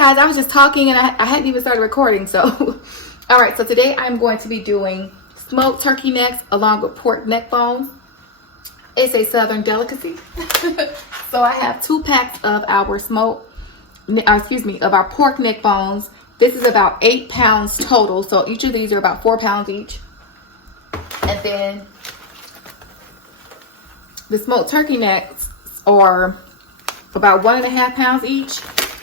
guys, I was just talking and I hadn't even started recording. So, all right. So today I'm going to be doing smoked turkey necks along with pork neck bones. It's a Southern delicacy. So I have 2 packs of our of our pork neck bones. This is about 8 pounds total. So each of these are about 4 pounds each. And then the smoked turkey necks are about 1.5 pounds each.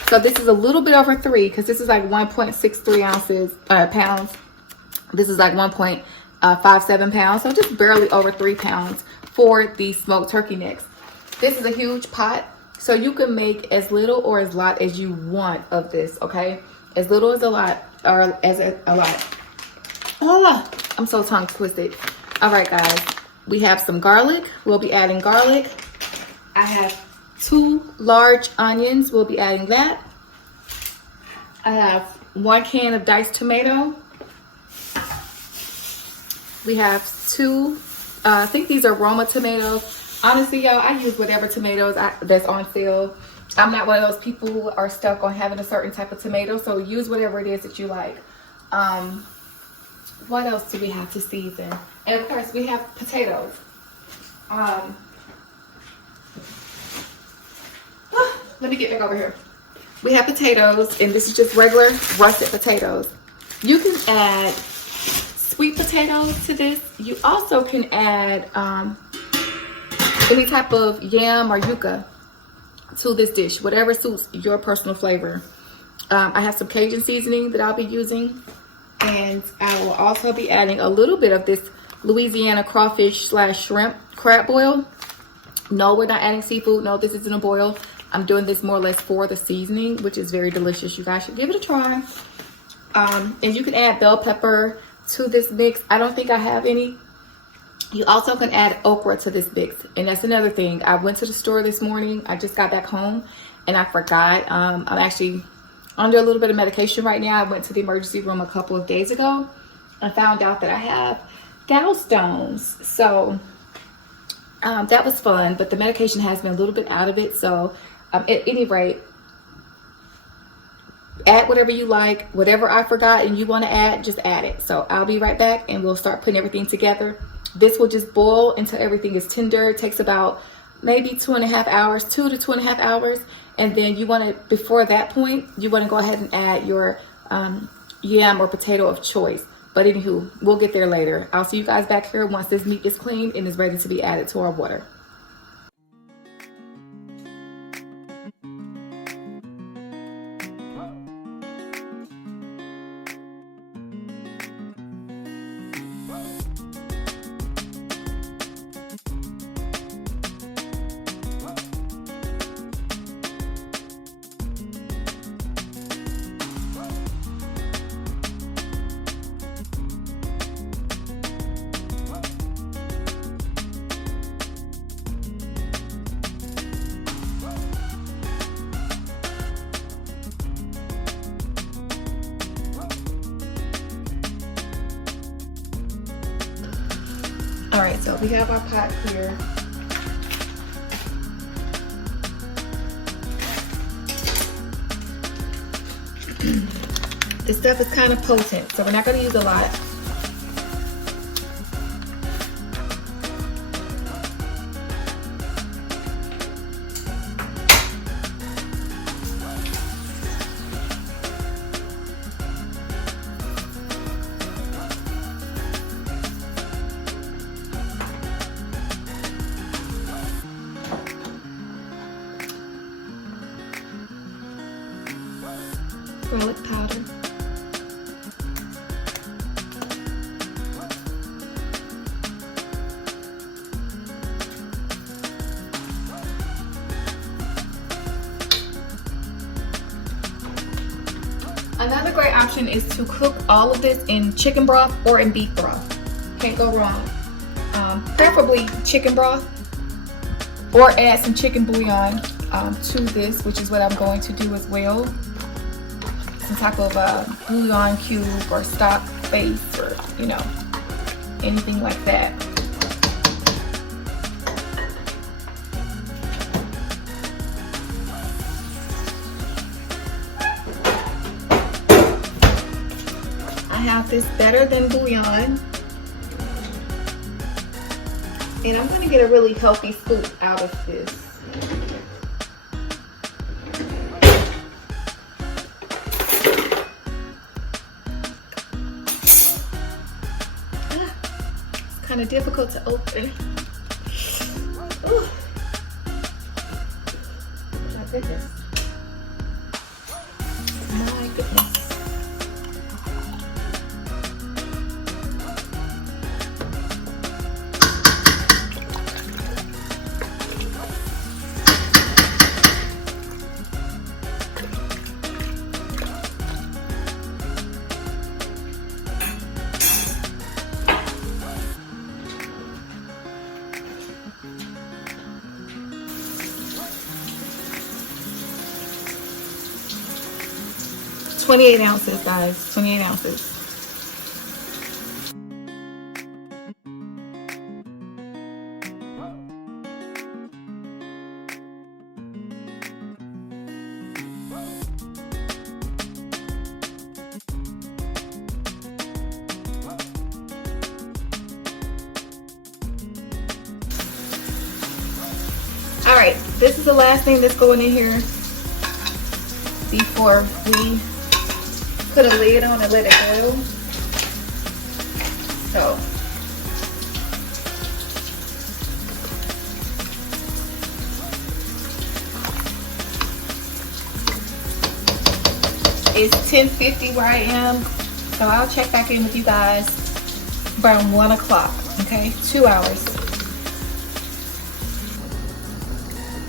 So this is a little bit over 3 because this is like 1.63 pounds. This is like 1.57 pounds. So just barely over 3 pounds for the smoked turkey necks. This is a huge pot. So you can make as little or as lot as you want of this, okay? As little as a lot or as a lot. Oh, I'm so tongue twisted. All right, guys. We have some garlic. We'll be adding garlic. I have 2 large onions. We'll be adding that. I have 1 can of diced tomato. We have 2, I think these are Roma tomatoes. Honestly, y'all, I use whatever tomatoes that's on sale. I'm not one of those people who are stuck on having a certain type of tomato, so use whatever it is that you like. What else do we have to season? And of course, we have potatoes. Let me get back over here. We have potatoes, and this is just regular russet potatoes. You can add sweet potatoes to this. You also can add any type of yam or yuca to this dish, whatever suits your personal flavor. I have some Cajun seasoning that I'll be using, and I will also be adding a little bit of this Louisiana crawfish / shrimp crab boil. No, we're not adding seafood. No, this isn't a boil. I'm doing this more or less for the seasoning, which is very delicious. You guys should give it a try. And you can add bell pepper to this mix. I don't think I have any. You also can add okra to this mix. And that's another thing. I went to the store this morning. I just got back home and I forgot. I'm actually under a little bit of medication right now. I went to the emergency room a couple of days ago and found out that I have gallstones. So that was fun, but the medication has been a little bit out of it. So at any rate, add whatever you like. Whatever I forgot and you want to add, just add it. So I'll be right back and we'll start putting everything together. This will just boil until everything is tender. It takes about maybe 2.5 hours, 2 to 2.5 hours. And then you want to, before that point, you want to go ahead and add your yam or potato of choice. But anywho, we'll get there later. I'll see you guys back here once this meat is cleaned and is ready to be added to our water. All right, so we have our pot here. This stuff is kind of potent, so we're not going to use a lot. Garlic powder. Another great option is to cook all of this in chicken broth or in beef broth. Can't go wrong. Preferably chicken broth, or add some chicken bouillon to this, which is what I'm going to do as well. Some type of bouillon cube or stock base, or anything like that. I have this Better Than bouillon. And I'm gonna get a really healthy scoop out of this. It's kind of difficult to open. Ooh. My goodness. My goodness. $28 ounces, guys. 28 ounces. All right, this is the last thing that's going in here before we put a lid on and let it boil. So it's 10:50 where I am, so I'll check back in with you guys around 1 o'clock. Okay, 2 hours.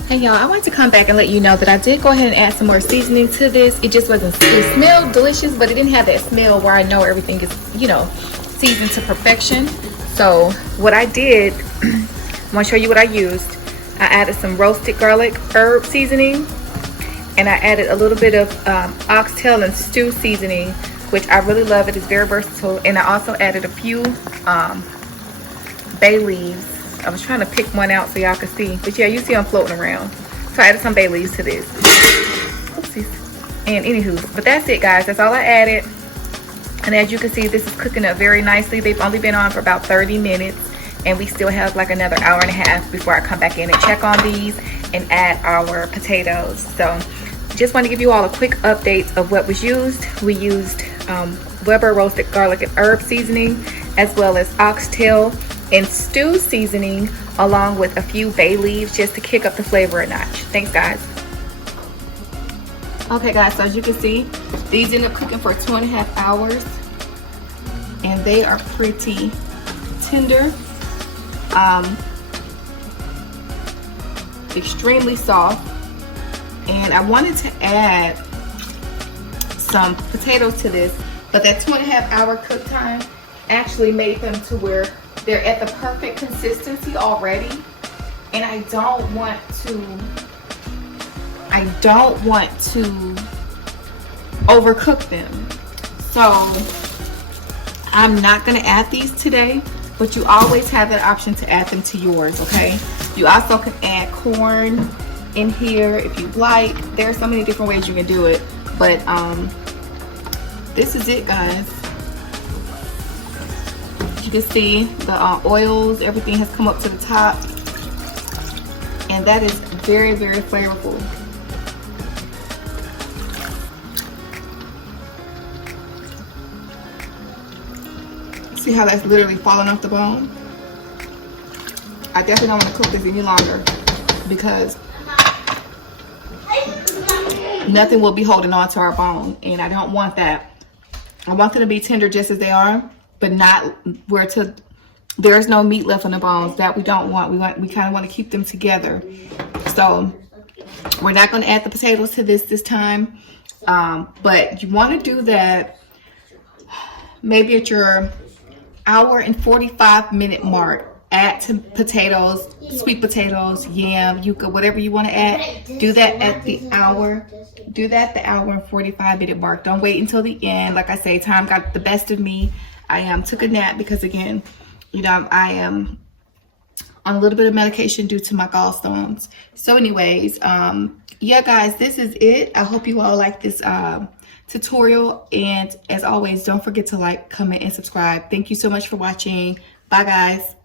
Hey y'all, I wanted to come back and let you know that I did go ahead and add some more seasoning to this. It just wasn't, it smelled delicious, but it didn't have that smell where I know everything is, you know, seasoned to perfection. So what I did, I want to show you what I used. I added some roasted garlic herb seasoning, and I added a little bit of oxtail and stew seasoning, which I really love. It is very versatile. And I also added a few bay leaves. I was trying to pick one out so y'all could see, but yeah, you see I'm floating around. So I added some bay leaves to this. Oopsies. And anywho, but that's it, guys. That's all I added. And as you can see, this is cooking up very nicely. They've only been on for about 30 minutes, and we still have like another hour and a half before I come back in and check on these and add our potatoes. So just want to give you all a quick update of what was used. We used Weber roasted garlic and herb seasoning, as well as oxtail and stew seasoning, along with a few bay leaves just to kick up the flavor a notch. Thanks, guys. Okay, guys, so as you can see, these end up cooking for 2.5 hours, and they are pretty tender, extremely soft. And I wanted to add some potatoes to this, but that 2.5 hour cook time actually made them to where they're at the perfect consistency already, and I don't want to overcook them. So I'm not gonna add these today, but you always have that option to add them to yours, okay? You also can add corn in here if you'd like. There are so many different ways you can do it, but this is it, guys. You can see the oils, everything has come up to the top, and that is very, very flavorful. See how that's literally falling off the bone? I definitely don't want to cook this any longer because nothing will be holding on to our bone, and I don't want that. I want them to be tender just as they are, but not where there's no meat left on the bones. That we don't want. We kind of want to keep them together. So we're not going to add the potatoes to this time, but you want to do that maybe at your hour and 45 minute mark. Add to potatoes, sweet potatoes, yam, yuca, whatever you want to add. Do that at the hour. Do that at the hour and 45 minute mark. Don't wait until the end. Like I say, time got the best of me. I took a nap because, again, you know, I am on a little bit of medication due to my gallstones. So anyways, yeah guys, this is it. I hope you all like this tutorial, and as always, don't forget to like, comment, and subscribe. Thank you so much for watching. Bye guys.